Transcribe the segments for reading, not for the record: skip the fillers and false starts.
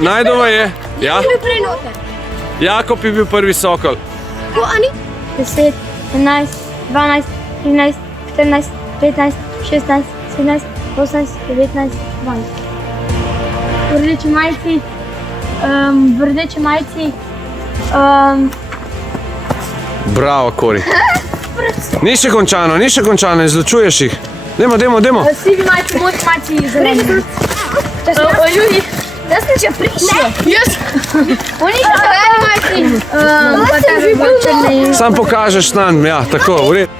Najdova je. Ja? Jakob je bil prvi sokol. 10, 11, 12, 13, 14, 15, 16, 17, 18, 19, 20. V rdeči majici. Bravo, Kori. Ni še končano, izločuješ jih. Dajmo. Sivi majici, modri majici, zeleni. Ljudi, da ste že prišli. Oni so zeleni majici. Pa tebe v črni. Sam pokažeš nam, ja, tako, v redu.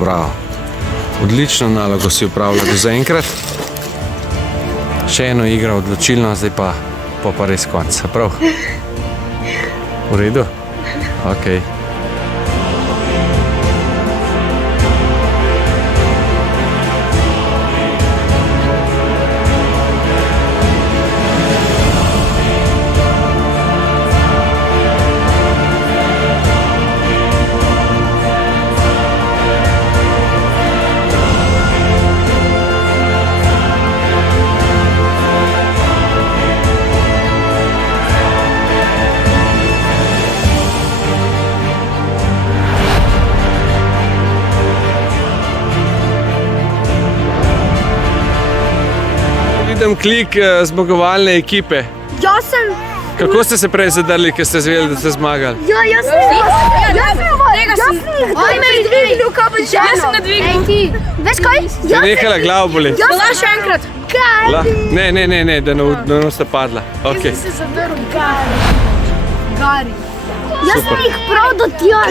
Bravo. Odlično nalogo si upravljal do zaenkrat. Še eno igra odločilno, zdaj pa res konc. Prav? V redu? Ok. Vidim klik zmagovalne ekipe. Jaz sem. Kako ste se prej zadrli, ker ste zvedeli, da ste zmagali? Jaz sem dvignil kapo ženo. Jaz sem ga dvignil. Veš kaj? Ste nehala glavo boli? Jaz še enkrat. Kaj? Ne, da ne sta padla. Ok. Jaz sem se zadrl Gari. Jaz sem jih prav dotiral.